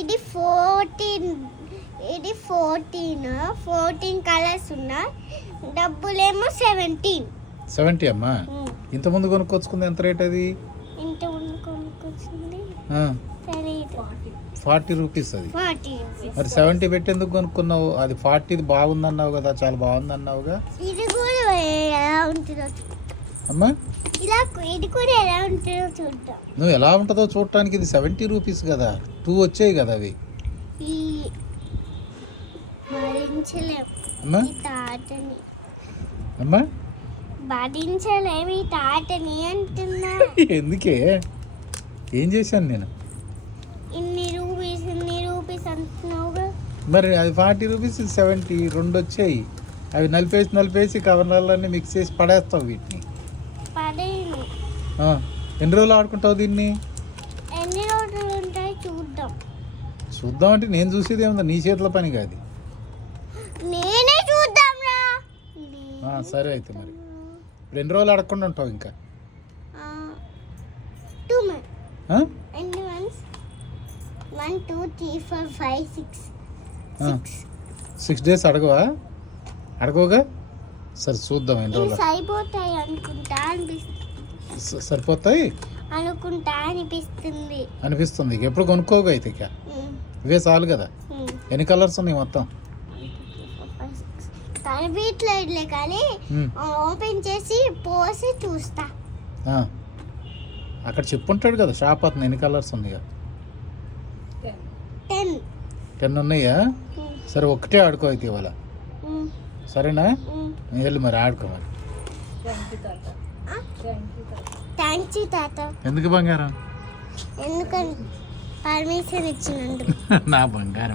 ఇది 14 కలర్స్ ఉన్నాయి. డబ్బులేమో 17. 70 అమ్మా. ఇంతకుముందు కొనుక్కొచ్చుకుంది ఎంత రేట్ అది? ఇంత ముందు కొనుక్కొచ్చింది 40 రూపీస్ అది. 40. మరి 70 పెట్టి ఎందుకు కొనుక్కున్నావు? అది 40 బాగుంది అన్నావు కదా, చాలా బాగుంది అన్నావుగా. ఇది కూడా ఎలా ఉంటుందో అమ్మా, ఇది కూడా ఎలా ఉంటుందో చూద్దాం. నువ్వు ఎలా ఉంటుందో చూడటానికి. ఇది 70 రూపీస్ కదా, 2 వచ్చాయి కదా అవి. ఈ భరించలేము అమ్మా ఈ తాటని, అమ్మా భరించలేము ఈ తాటని అంటున్నా. ఎందుకే? ఏం చేశాను నేను? ఇన్ని రూపీస్ అంటున్నావుగా. మరి అది 40 రూపీస్, 70 రెండు వచ్చాయి. అవి నలిపేసి కవర్లన్నీ మిక్స్ చేసి పడేస్తావు వీటిని. పడేను. ఎన్ని రోజులు ఆడుకుంటావు దీన్ని? ఎన్ని రోజులు ఉంటాయి చూద్దాం. చూద్దాం అంటే నేను చూసేది ఏముందా, నీ చేతుల పని కాదు. నేనే చూద్దాం రా. సరే అయితే మరి ఇప్పుడు ఎన్ని రోజులు ఆడకుండా ఉంటావు ఇంకా? 2 months. ఎన్ని మంత్స్? 1 2 3 4 5 6 డేస్ అడగవుగా. సరే చూద్దాం ఎన్ని రోజులు. సరిపోతాయి అనుకుంటా సరిపోతాయి అనిపిస్తుంది. ఎప్పుడు కొనుక్కోగా అయితే ఇక ఇవే చాలు కదా. ఎన్ని కలర్స్ ఉన్నాయి మొత్తం? కనిపించలేదులే కానీ ఓపెన్ చేసి పోసి చూస్తా. అక్కడ చెప్పుంటాడు కదా షాప్ అతను, ఎన్ని కలర్స్ ఉన్నాయా? 10 ఉన్నాయా? సరే ఒక్కటే ఆడుకో అయితే ఇవాళ, సరేనా? నేను వెళ్ళి మరి ఆడుకో మరి. థ్యాంక్ యూ తాత. ఎందుకు బంగారం? ఎందుకంటే పర్మిషన్ ఇచ్చినందుకు. నా బంగారం.